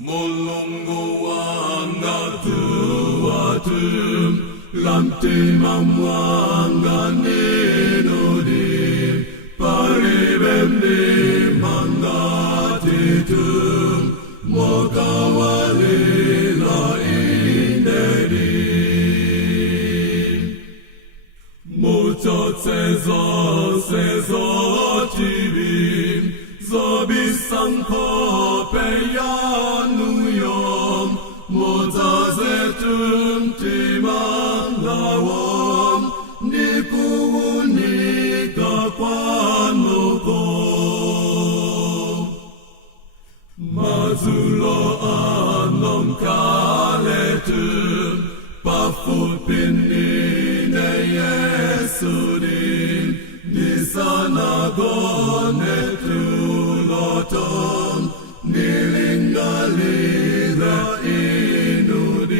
Molongo wanga tuatum lamtimam wanga nenodim paribemdim mangatitum mogawalila indedim Muchot sezo tibim Zobisanko peyanuyom Mozazetum timandawom Nikuunika kwanukom Mazulo anom kaletum Pafut pinine Yesudim Nisanagonetulotom Nilingalira inudim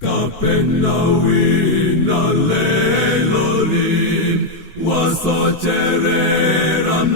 Kapenawina lelolim Wasochereram